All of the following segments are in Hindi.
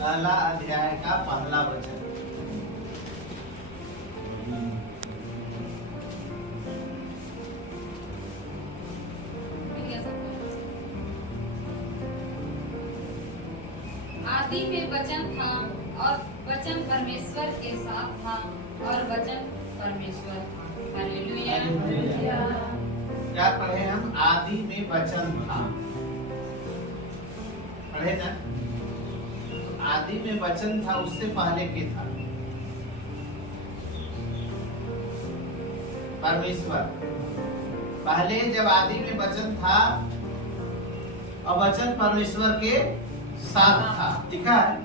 पहला अध्याय का पहला वचन। आदि में वचन था और वचन परमेश्वर के साथ था और वचन परमेश्वर था। हालेलुया। क्या पढ़े हम? आदि में वचन था, पढ़े ना? तो आदि में वचन था, उससे पहले के था परमेश्वर। पहले जब आदि में वचन था और वचन परमेश्वर के साथ था, लिखा है।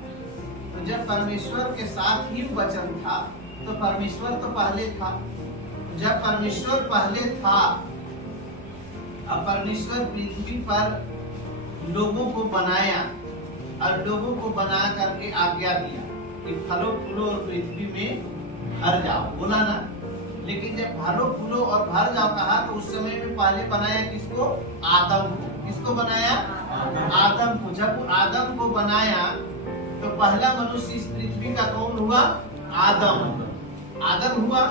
तो जब परमेश्वर के साथ ही वचन था तो परमेश्वर तो पहले था। जब परमेश्वर पहले था, अब परमेश्वर पृथ्वी पर लोगों को बनाया और लोगों को बना करके आज्ञा दिया कि फलो फूलो और पृथ्वी में भर जाओ, बोला ना? लेकिन जब फलो फूलो और भर जाओ कहा तो उस समय में पहले बनाया किसको? आदम को। किसको बनाया? आदम को। जब वो आदम को बनाया तो पहला मनुष्य इस पृथ्वी का कौन हुआ? आदम। आदम हुआ।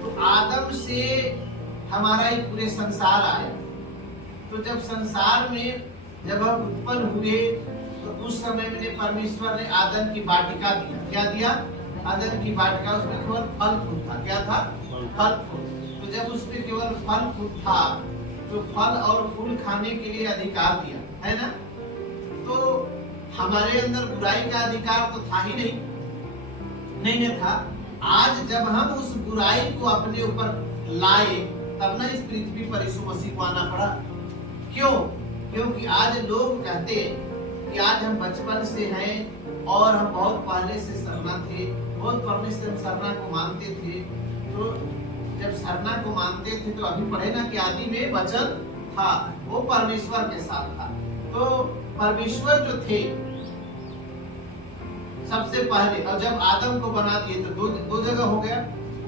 तो आदम से हमारा ही पूरे संसार आया। तो जब संसार में जब हम उत्पन्न हुए तो उस समय में परमेश्वर ने आदम की वाटिका दिया। क्या दिया? आदम की वाटिका। उसमें केवल फल फूल था। क्या था? फल फूल। तो जब उसमें केवल फल फूल था तो फल और फूल खाने के लिए अधिकार दिया, है ना? तो हमारे अंदर बुराई का अधिकार तो था ही नहीं था। आज जब हम उस बुराई को अपने ऊपर लाए तब ना इस पृथ्वी पर यीशु मसीह को आना पड़ा। क्यों? क्योंकि आज लोग कहते हैं कि आज हम बचपन से हैं और हम बहुत पहले से सरना थे, बहुत पहले से हम सरना को मानते थे। तो जब सरना को मानते थे तो अभी पढ़े ना कि आदि में वचन था, वो परमेश्वर के साथ था। तो परमेश्वर जो थे सबसे पहले, और जब आदम को बना दिए तो दो जगह हो गया।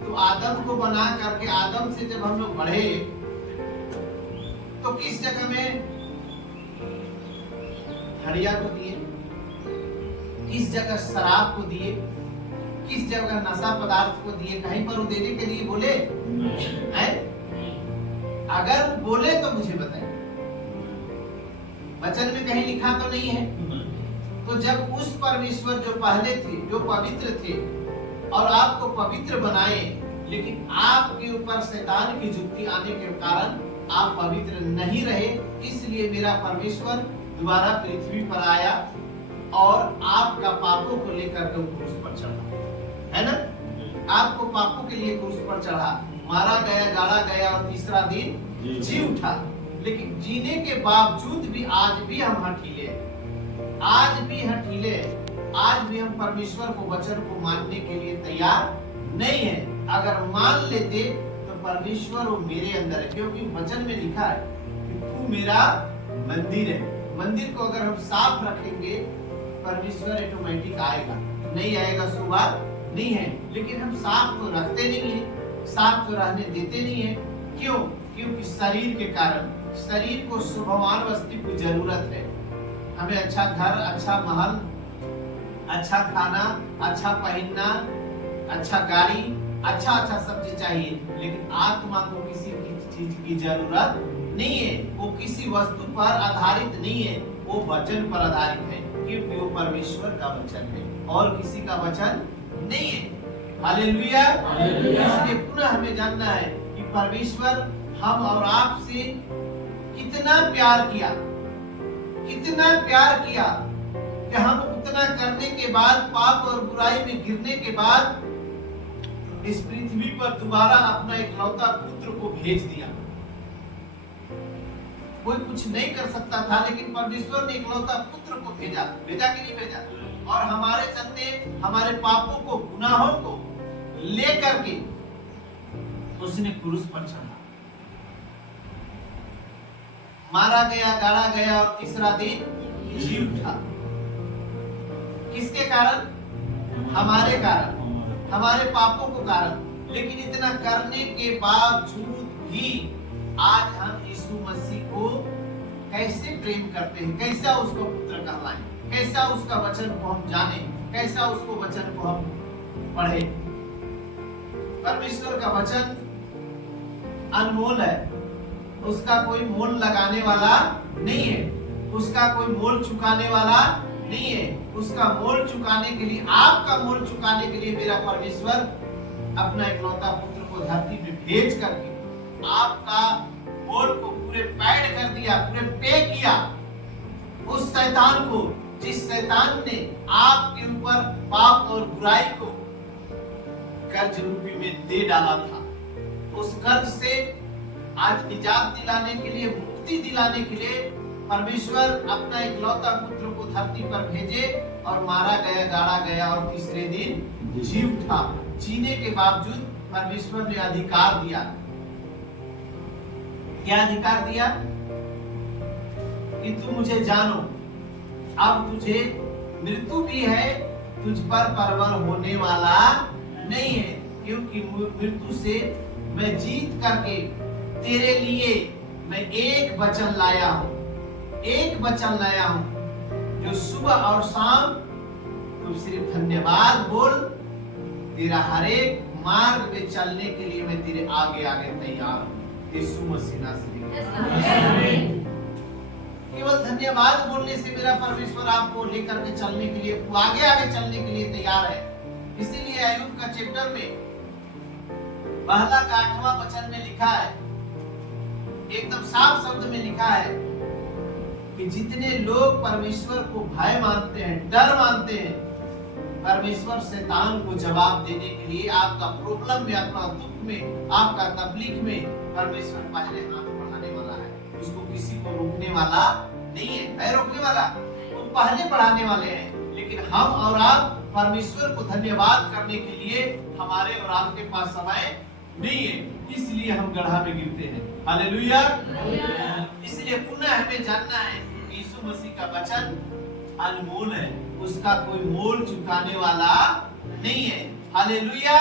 तो आदम को बना करके आदम से जब हम लोग बढ़े तो किस जगह में? हड़िया को दिए, किस जगह शराब को दिए, किस जगह नशा पदार्थ को दिए? कहीं पर वो देने के लिए बोले हैं? अगर वो बोले तो मुझे बताइए, वचन में कहीं लिखा तो नहीं है। तो जब उस परमेश्वर जो पहले थे, जो पवित्र थे और आपको पवित्र बनाए, लेकिन आपके ऊपर शैतान की जुक्ति आने के कारण आप पवित्र नहीं रहे, इसलिए मेरा परमेश्वर दोबारा पृथ्वी पर आया और आपका पापों को लेकर के क्रूस पर चढ़ा, है ना? आपको पापों के लिए क्रूस पर चढ़ा, मारा गया, गाड़ा गया और तीसरा दिन जी उठा। लेकिन जीने के बावजूद भी आज भी हम हठीले, आज भी हठीले, आज भी हम परमेश्वर को वचन को मानने के लिए तैयार नहीं है। अगर मान लेते तो परमेश्वर वो मेरे अंदर है, क्योंकि वचन में लिखा है कि तू मेरा मंदिर है। मंदिर को अगर हम साफ रखेंगे परमेश्वर ऑटोमेटिक आएगा, नहीं आएगा सो बात नहीं है। लेकिन हम साफ तो रखते नहीं है, साफ तो रहने देते नहीं है। क्यों? क्योंकि शरीर के कारण, शरीर को शुभमान वस्तु की जरूरत है। हमें अच्छा घर, अच्छा महल, अच्छा खाना, अच्छा पहनना, अच्छा गाड़ी, अच्छा अच्छा सब चीज चाहिए, लेकिन आत्मा को किसी चीज की जरूरत नहीं है। वो किसी वस्तु पर आधारित नहीं है, वो वचन पर आधारित है, क्योंकि वो परमेश्वर का वचन है और किसी का वचन नहीं है। हालेलुया। इसलिए पुनः हमें जानना है कि परमेश्वर हम और आपसे कितना प्यार किया, कितना प्यार किया कि हम उतना करने के बाद, पाप और बुराई में गिरने के बाद इस पृथ्वी पर दोबारा अपना इकलौता पुत्र को भेज दिया। कोई कुछ नहीं कर सकता था, लेकिन परमेश्वर ने इकलौता पुत्र को भेजा। भेजा कि नहीं भेजा? और हमारे चलते, हमारे पापों को, गुनाहों को लेकर के उसने क्रूस पर चढ़ा, मारा गया, गाड़ा गया और तीसरा दिन जी उठा। किसके कारण? हमारे कारण, हमारे पापों को कारण। लेकिन इतना करने के बावजूद भी आज हम यीशु मसीह को कैसे प्रेम करते हैं, कैसा उसको पुत्र कहलाएं, कैसे कैसा उसका वचन को हम जाने, कैसा उसको वचन को हम पढ़े। परमेश्वर का वचन अनमोल है, उसका कोई मोल लगाने वाला नहीं है, उसका कोई मोल चुकाने वाला नहीं है। उसका मोल चुकाने के लिए, आपका मोल चुकाने के लिए मेरा परमेश्वर अपना इकलौता पुत्र को धरती में भेज करके आपका मोल को पूरे पैड कर दिया, पूरे पे किया। उस शैतान को, जिस शैतान ने आपके ऊपर पाप और बुराई को कर्ज रूपी में दे डाला था, उस कर्ज से आज निजात दिलाने के लिए, मुक्ति दिलाने के लिए परमेश्वर अपना इकलौता पुत्र को धरती पर भेजे और मारा गया, गाड़ा गया और तीसरे दिन जी उठा। जीने के बावजूद परमेश्वर ने अधिकार दिया। क्या अधिकार दिया? कि तू मुझे जानो, अब तुझे मृत्यु भी है, तुझ पर परवर होने वाला नहीं है, क्योंकि मृत्यु से मैं जीत करके तेरे लिए मैं एक वचन लाया हूं, एक वचन लाया हूं जो सुबह और शाम तू सिर्फ धन्यवाद बोल। तेरा हर एक मार्ग में चलने के लिए मैं तेरे आगे आगे तैयार हूं। यीशु मसीह नासरी। केवल धन्यवाद बोलने से मेरा परमेश्वर आपको लेकर के चलने के लिए, आगे आगे चलने के लिए तैयार है। इसीलिए अय्यूब का चैप्टर में पहला का 8वां वचन में लिखा है, एकदम साफ शब्द में लिखा है कि जितने लोग परमेश्वर को भय मानते हैं, डर मानते हैं, परमेश्वर शैतान को जवाब देने के लिए आपका प्रॉब्लम में, आपका दुख में, आपका तकलीफ में परमेश्वर पहले हाथ बढ़ाने वाला है। उसको किसी को रोकने वाला नहीं है रोकने वाला, वो पहले बढ़ाने वाले हैं। लेकिन हम और आप परमेश्वर को धन्यवाद करने के लिए हमारे और आपके पास समय नहीं है, इसलिए हम गड्ढा में गिरते हैं। हालेलुया। इसलिए पुनः हमें जानना है कि यीशु मसीह का वचन अनमोल है, उसका कोई मोल चुकाने वाला नहीं है। हालेलुया।